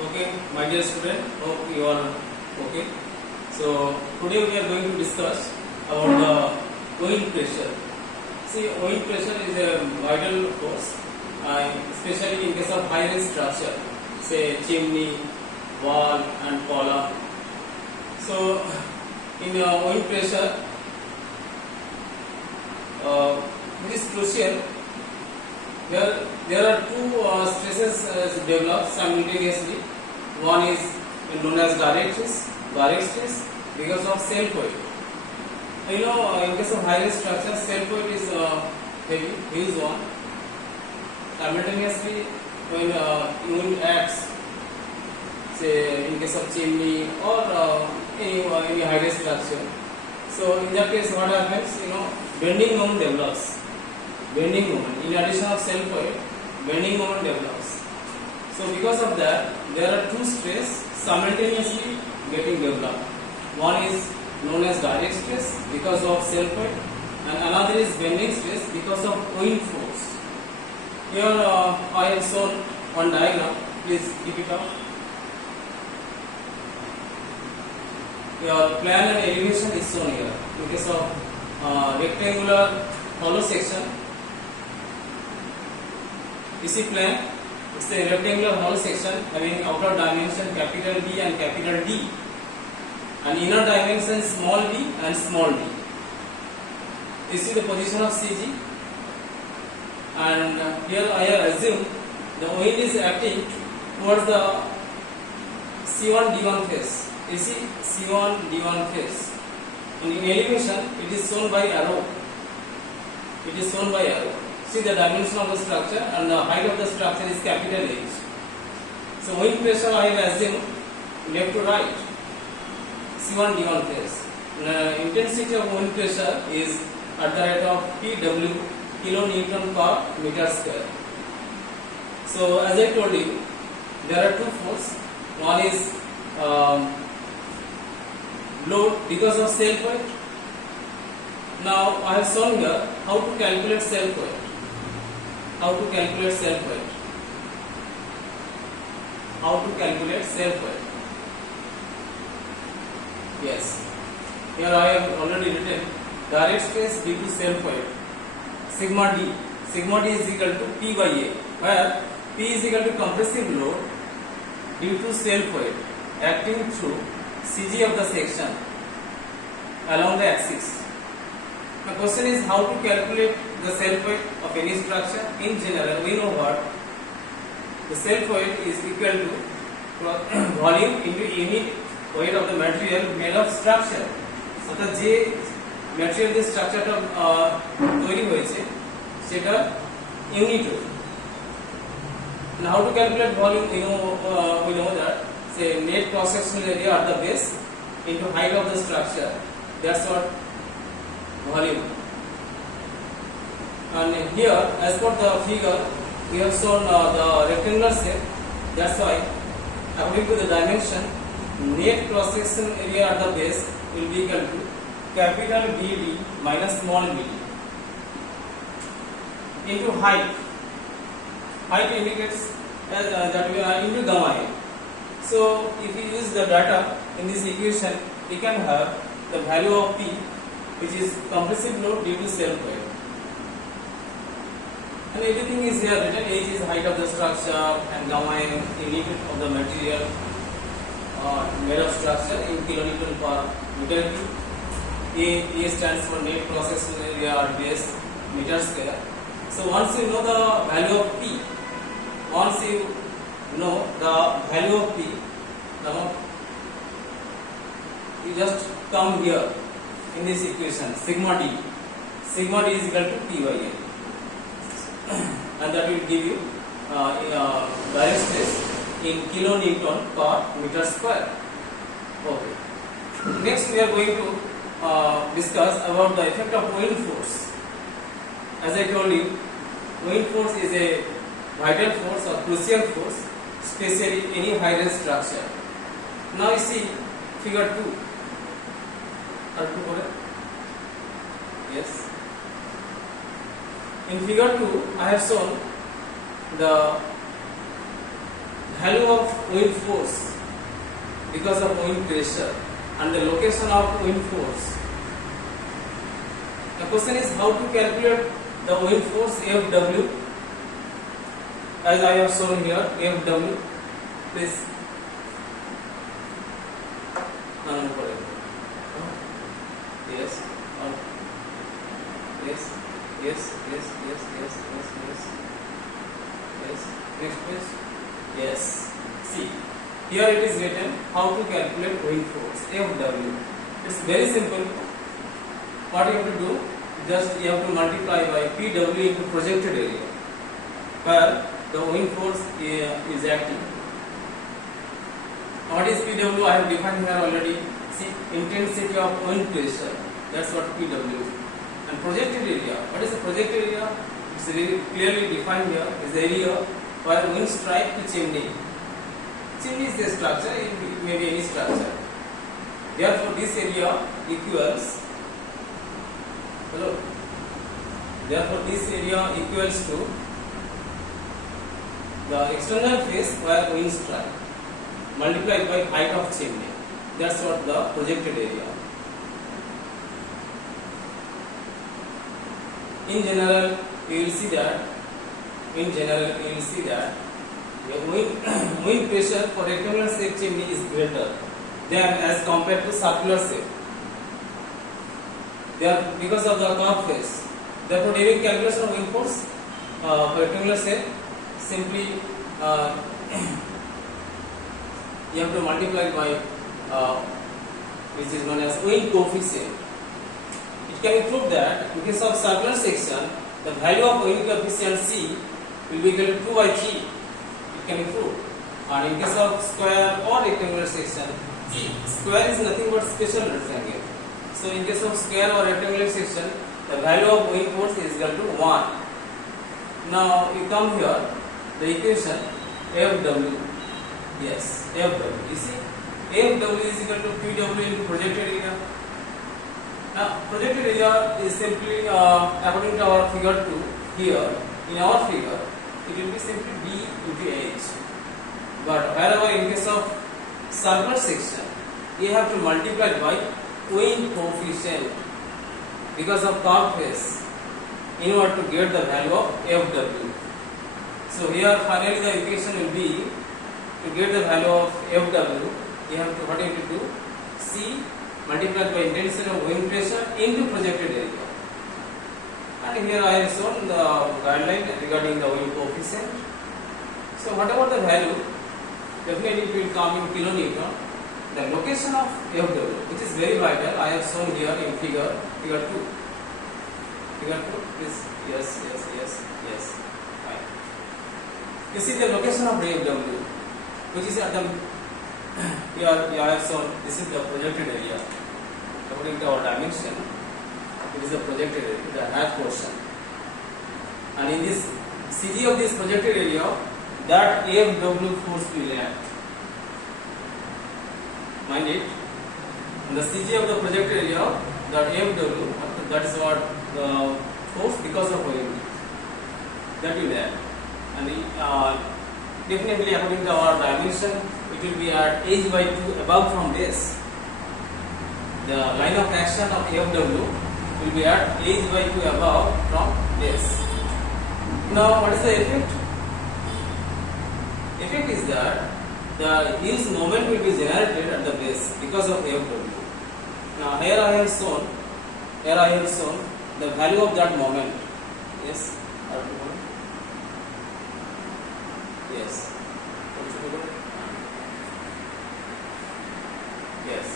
Okay, my dear student, hope you are okay. So today we are going to discuss about the oil pressure. See, oil pressure is a vital force, especially in case of high-rise structure, say chimney, wall, and column. So in oil pressure, it is crucial. There are two stresses developed simultaneously. One is known as direct stress because of self weight. You know, in case of high-rise structure, self weight is heavy, huge one. Simultaneously, when unit acts, say in case of chimney or any high-rise structure, so in that case, what happens? You know, bending moment develops. Bending moment. In addition of self weight, bending moment develops. So because of that, there are two stress simultaneously getting developed. One is known as direct stress because of self weight, and another is bending stress because of wind force. Here I have shown one diagram. Please keep it up. Your plan and elevation is shown here. In case of rectangular hollow section, you see plan, it's a rectangular hollow section having outer dimension capital B and capital D, and inner dimension small d and small d. You see the position of CG, and here I have assumed the wind is acting towards the C1 D1 phase. You see C1 D1 phase. And in elevation, it is shown by arrow. It is shown by arrow. See the dimension of the structure, and the height of the structure is capital H. So wind pressure I have assumed left to right, C1 D1 phase. The intensity of wind pressure is at the rate of PW kilonewton per meter square. So as I told you, there are two forces. One is load because of self weight. Now I have shown here how to calculate self weight. How to calculate self weight? How to calculate self weight? Yes. Here I have already written direct stress due to self weight. Sigma D. Sigma D is equal to P by A, where P is equal to compressive load due to self weight acting through CG of the section along the axis. The question is how to calculate the self weight of any structure. In general, we know what the self weight is equal to volume into unit weight of the material made of structure. So the J material the structure তৈরি হয়েছে সেটা unit weight. And how to calculate volume? We know that say net cross sectional area at the base into height of the structure. That's what volume. And here, as per the figure, we have shown the rectangular shape. That's why, according to the dimension, net cross section area at the base will be equal to capital BD minus small bd into height. Height indicates that we are into gamma A. So, if we use the data in this equation, we can have the value of P, which is compressive load due to self weight. And everything is here written. H is height of the structure and gamma m unit of the material made of structure in kilonewton per meter cube. A stands for net cross sectional area at base meter square. So once you know the value of P, now you just come here in this equation, sigma D. Sigma D is equal to P by A. And that will give you direct stress in kilonewton per meter square. Okay. Next we are going to discuss about the effect of wind force. As I told you, wind force is a vital force or crucial force, especially any high-rise structure. Now you see figure 2. Yes. In figure 2, I have shown the value of wind force because of wind pressure and the location of wind force. The question is how to calculate the wind force Fw, as I have shown here. Fw, please. Yes. Yes. Next please. Yes. See, here it is written how to calculate wind force Fw. It's very simple. What you have to do? Just you have to multiply by Pw into projected area, where the wind force is acting. What is Pw? I have defined here already. See, intensity of wind pressure. That's what Pw. And projected area. What is the projected area? It's very clearly defined here. Is the area where wind strike to chimney. Chimney is the structure. It may be any structure. Therefore, this area equals. Hello. Therefore, this area equals to the external face where wind strike multiplied by height of chimney. That's what the projected area. In general, you will see that. The wind pressure for rectangular shape chimney is greater than as compared to circular shape. They are because of the curved face. Therefore, during calculation of wind force for rectangular shape, simply you have to multiply by which is known as wind coefficient. It can be proved that in case of circular section, the value of wind coefficient C will be equal to 2 by 3. It can be proved. And in case of square or rectangular section, see, square is nothing but special rectangle. So in case of square or rectangular section, the value of wind force is equal to 1. Now you come here, the equation Fw. Yes, Fw. You see, Fw is equal to Pw into projected area. Now, projected area is simply according to our figure 2 here. In our figure, it will be simply D into H. But wherever in case of circular section, you have to multiply by wind coefficient because of curved face in order to get the value of Fw. So here finally the equation will be to get the value of Fw. You have to what you have to do? C multiplied by intensity of wind pressure into projected area. And here I have shown the guideline regarding the wind coefficient. So whatever the value, definitely it will come in kilonewton. The location of Fw, which is very vital, I have shown here in figure 2. Figure 2, please. Yes. Right. You see the location of Fw, which is at the here I have shown. This is the projected area. According to our dimension, it is the projected area, the half portion. And in this CG of this projected area, that Fw force will act. Mind it. In the CG of the projected area, that Fw, that is what the force because of wind, that will act. And definitely according to our dimension, it will be at h by 2 above from base. The line of action of Fw will be at h by 2 above from base. Now what is the effect? Effect is that the Hill's moment will be generated at the base because of Fw. Now here I have shown the value of that moment. Yes. Yes. Yes.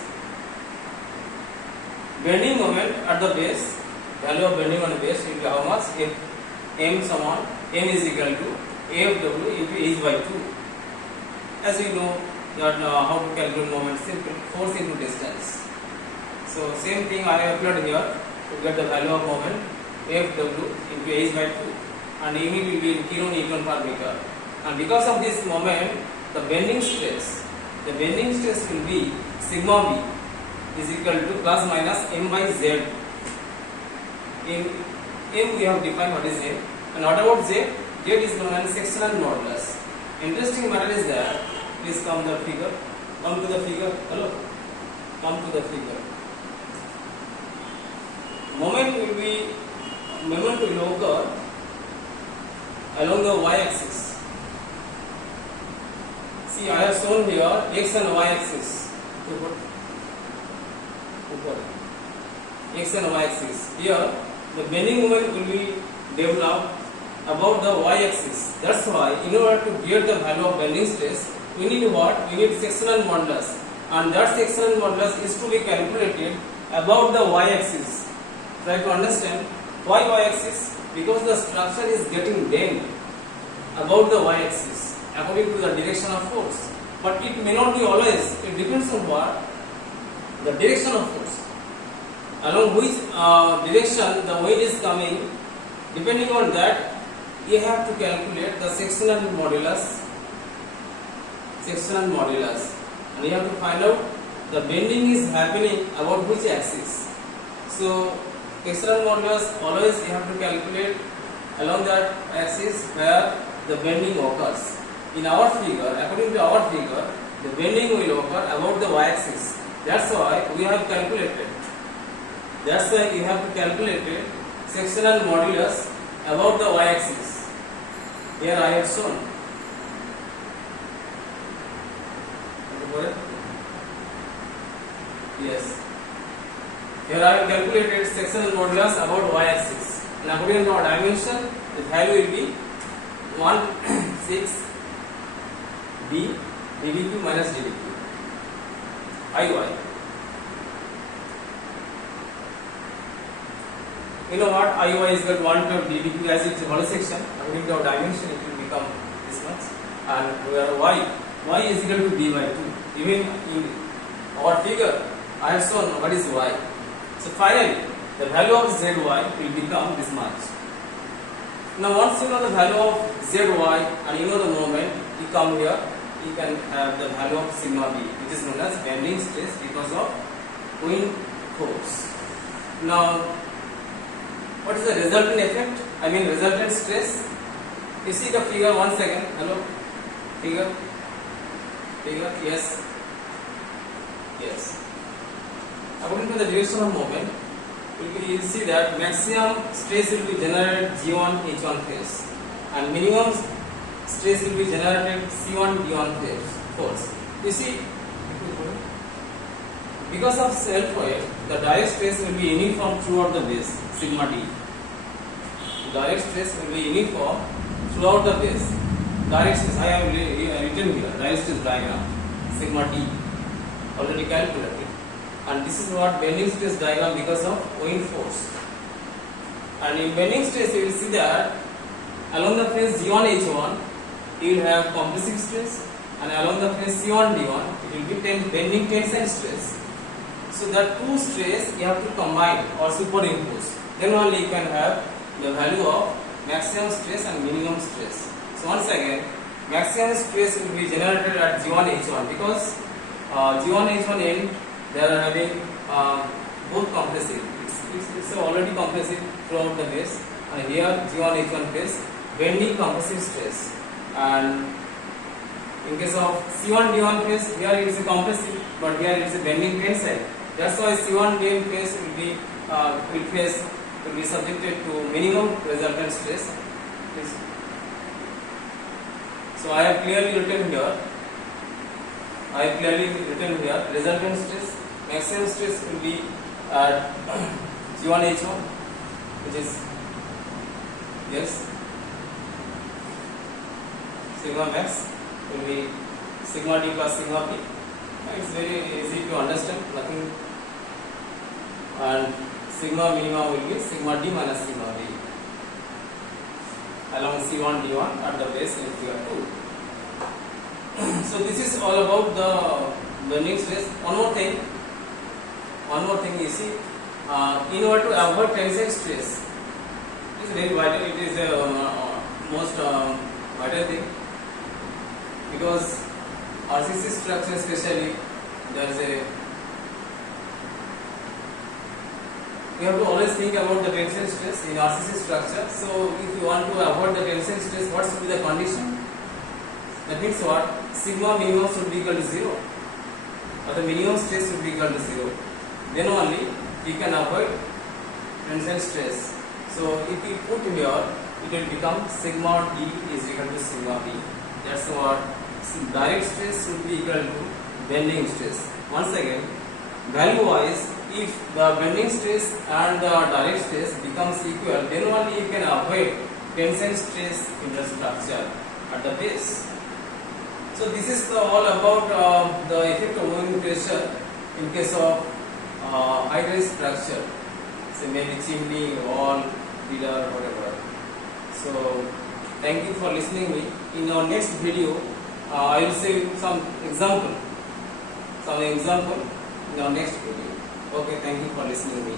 Bending moment at the base, value of bending on the base will be how much? If m is equal to Fw into h by 2. As we know that how to calculate moment, simple, force into distance. So same thing I have applied here to get the value of moment Fw into h by 2, and m will be in kilonewton per meter. And because of this moment, the bending stress will be sigma b is equal to plus minus m by z. In m we have defined what is m, and what about z? Z is known as sectional modulus. Interesting matter is that Please come the figure. Come to the figure. Hello. Come to the figure. Moment will occur along the y-axis. See, I have shown here x and y-axis. X and y-axis. Here, the bending moment will be developed about the y-axis. That's why, in order to get the value of bending stress, we need what? We need sectional modulus, and that sectional modulus is to be calculated about the y-axis. Try to understand why y-axis? Because the structure is getting bent about the y-axis according to the direction of force. But it may not be always. It depends on what? The direction of force. Along which direction the weight is coming. Depending on that, you have to calculate the sectional modulus. And you have to find out the bending is happening about which axis. So sectional modulus always you have to calculate along that axis where the bending occurs. In our figure, according to our figure, the bending will occur about the y-axis. That's why we have calculated. That's why you have to calculate sectional modulus about the y-axis. Here I have shown. Yes. Here I have calculated sectional modulus about y-axis. And according to our dimension, the value will be 1.6 d dBq minus dBq. Iy. You know what? Iy is equal to 1 dBq as it is a hollow section. According to our dimension, it will become this much. And where y is equal to d by 2. Even in our figure, I have shown what is y. So finally, the value of zy will become this much. Now once you know the value of zy and you know the moment, you come here, you can have the value of sigma b, which is known as bending stress because of wind force. Now, what is the resultant effect? I mean resultant stress. You see the figure once again. Hello, figure. Yes. According to the direction of movement, you will see that maximum stress will be generated G1 H1 phase and minimum stress will be generated C1 D1 phase force. You see, because of self weight, the direct stress will be uniform throughout the base, sigma d. Direct stress will be uniform throughout the base. Direct stress, I have written here, direct stress diagram, sigma d, already calculated. And this is what bending stress diagram because of wind force. And in bending stress, you will see that along the phase G1 H1, you will have compressive stress, and along the phase C1 D1, it will be bending tensile stress. So that two stress you have to combine or superimpose. Then only you can have the value of maximum stress and minimum stress. So once again, maximum stress will be generated at G1 H1 because G1 H1 end they are having both compressive. It's already compressive throughout the base, and here G1 H1 phase bending compressive stress. And in case of C1 D1 phase, here it is a compressive, but here it is a bending tensile. That's why C1 D1 phase will be subjected to minimum resultant stress. Please. So I have clearly written here. Resultant stress, maximum stress will be at G1 H1, which is sigma max will be sigma d plus sigma p. It's very easy to understand, nothing. And sigma minima will be sigma d minus sigma b along C1 D1 at the base in figure 2. So this is all about the bending stress. One more thing you see, in order to avoid tensile stress, it is very vital. It is a most vital thing because RCC structure especially there is a. You have to always think about the tensile stress in RCC structure. So if you want to avoid the tensile stress, what should be the condition? That means what? Sigma minimum should be equal to 0, or the minimum stress should be equal to 0. Then only you can avoid tensile stress. So if you put here, it will become sigma D is equal to sigma B. That's what direct stress should be equal to bending stress. Once again, value wise, if the bending stress and the direct stress becomes equal, then only you can avoid tensile stress in the structure at the base. So this is all about the effect of moving pressure in case of high-rise structure, say maybe chimney, wall, pillar, whatever. So thank you for listening me. In our next video, I will say some example in our next video. Okay, thank you for listening me.